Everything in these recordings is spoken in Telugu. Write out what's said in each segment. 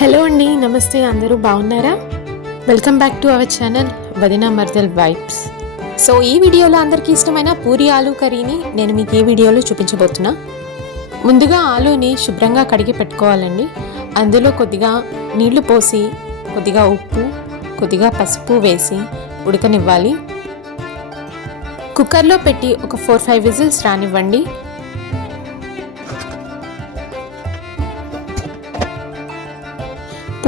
హలో అండి నమస్తే అందరూ బాగున్నారా? Welcome back to our channel వదినా మర్దల్ వైబ్స్ సో ఈ వీడియోలో అందరికీ ఇష్టమైన పూరి ఆలు కర్రీని నేను మీకు ఈ వీడియోలో చూపించబోతున్నా. ముందుగా ఆలూని శుభ్రంగా కడిగి పెట్టుకోవాలండి. అందులో కొద్దిగా నీళ్ళు పోసి కొద్దిగా ఉప్పు కొద్దిగా పసుపు వేసి ఉడకనివ్వాలి. కుక్కర్లో పెట్టి ఒక ఫోర్ ఫైవ్ విజిల్స్ రానివ్వండి.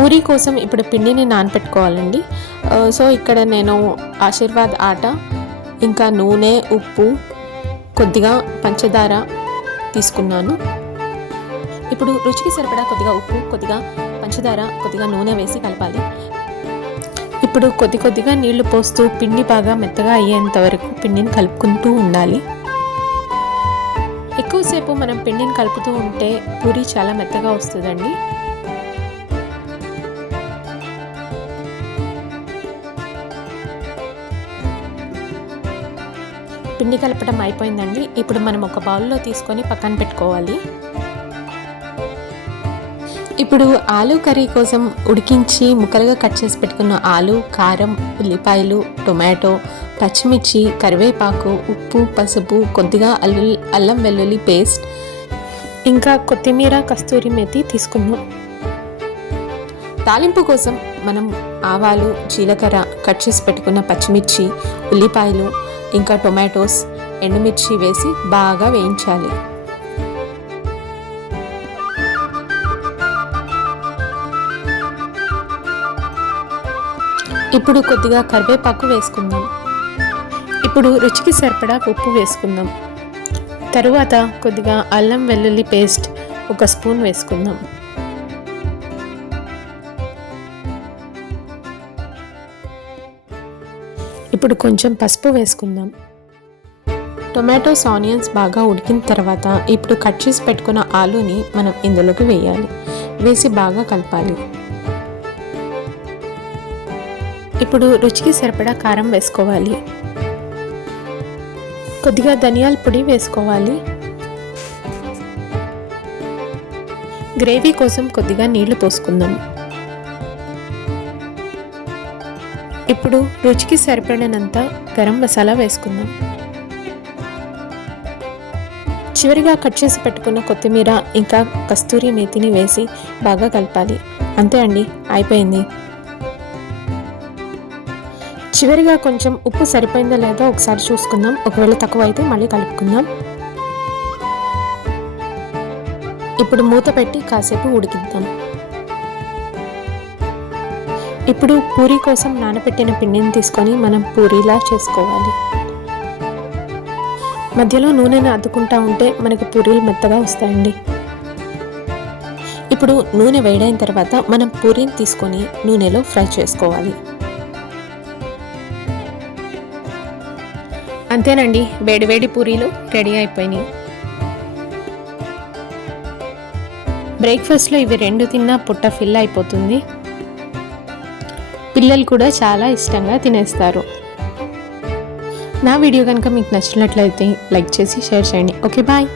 పూరీ కోసం ఇప్పుడు పిండిని నానపెట్టుకోవాలండి. సో ఇక్కడ నేను ఆశీర్వాద్ ఆట ఇంకా నూనె ఉప్పు కొద్దిగా పంచదార తీసుకున్నాను. ఇప్పుడు రుచికి సరిపడా కొద్దిగా ఉప్పు కొద్దిగా పంచదార కొద్దిగా నూనె వేసి కలపాలి. ఇప్పుడు కొద్ది కొద్దిగా నీళ్ళు పోస్తూ పిండి బాగా మెత్తగా అయ్యేంత వరకు పిండిని కలుపుకుంటూ ఉండాలి. ఎక్కువసేపు మనం పిండిని కలుపుతూ ఉంటే పూరి చాలా మెత్తగా వస్తుందండి. పిండి కలపడం అయిపోయిందండి. ఇప్పుడు మనం ఒక బౌల్లో తీసుకొని పక్కన పెట్టుకోవాలి. ఇప్పుడు ఆలు కర్రీ కోసం ఉడికించి ముక్కలుగా కట్ చేసి పెట్టుకున్న ఆలు కారం ఉల్లిపాయలు టొమాటో పచ్చిమిర్చి కరివేపాకు ఉప్పు పసుపు కొద్దిగా అల్లు అల్లం వెల్లుల్లి పేస్ట్ ఇంకా కొత్తిమీర కస్తూరి మెతి తీసుకున్నాం తాలింపు కోసం మనం ఆవాలు జీలకర్ర కట్ చేసి పెట్టుకున్న పచ్చిమిర్చి ఉల్లిపాయలు ఇంకా టొమాటోస్ ఎండుమిర్చి వేసి బాగా వేయించాలి. ఇప్పుడు కొద్దిగా కరివేపాకు వేసుకుందాం. ఇప్పుడు రుచికి సరిపడా ఉప్పు వేసుకుందాం. తరువాత కొద్దిగా అల్లం వెల్లుల్లి పేస్ట్ ఒక స్పూన్ వేసుకుందాం. ఇప్పుడు కొంచెం పసుపు వేసుకుందాం. టొమాటోస్ ఆనియన్స్ బాగా ఉడికిన తర్వాత ఇప్పుడు కట్ చేసి పెట్టుకున్న ఆలూని మనం ఇందులోకి వేయాలి. వేసి బాగా కలపాలి. ఇప్పుడు రుచికి సరిపడా కారం వేసుకోవాలి. కొద్దిగా ధనియాల పొడి వేసుకోవాలి. గ్రేవీ కోసం కొద్దిగా నీళ్ళు పోసుకుందాం. ఇప్పుడు రుచికి సరిపడినంత గరం మసాలా వేసుకుందాం. చివరిగా కట్ చేసి పెట్టుకున్న కొత్తిమీర ఇంకా కస్తూరి మేతిని వేసి బాగా కలపాలి. అంతే అండి అయిపోయింది. చివరిగా కొంచెం ఉప్పు సరిపోయిందో లేదో ఒకసారి చూసుకుందాం. ఒకవేళ తక్కువ అయితే మళ్ళీ కలుపుకుందాం. ఇప్పుడు మూత పెట్టి కాసేపు ఉడికిద్దాం. ఇప్పుడు పూరీ కోసం నానబెట్టిన పిండిని తీసుకొని మనం పూరీలా చేసుకోవాలి. మధ్యలో నూనెను అద్దుకుంటా ఉంటే మనకి పూరీలు మెత్తగా వస్తాయండి. ఇప్పుడు నూనె వేడైన తర్వాత మనం పూరీని తీసుకొని నూనెలో ఫ్రై చేసుకోవాలి. అంతేనండి వేడివేడి పూరీలు రెడీ అయిపోయినాయి. బ్రేక్ఫాస్ట్లో ఇవి రెండు తిన్నా పుట్ట ఫిల్ అయిపోతుంది. పిల్లలు కూడా చాలా ఇష్టంగా తినేస్తారు. నా వీడియో కనుక మీకు నచ్చినట్లయితే లైక్ చేసి షేర్ చేయండి. Okay bye.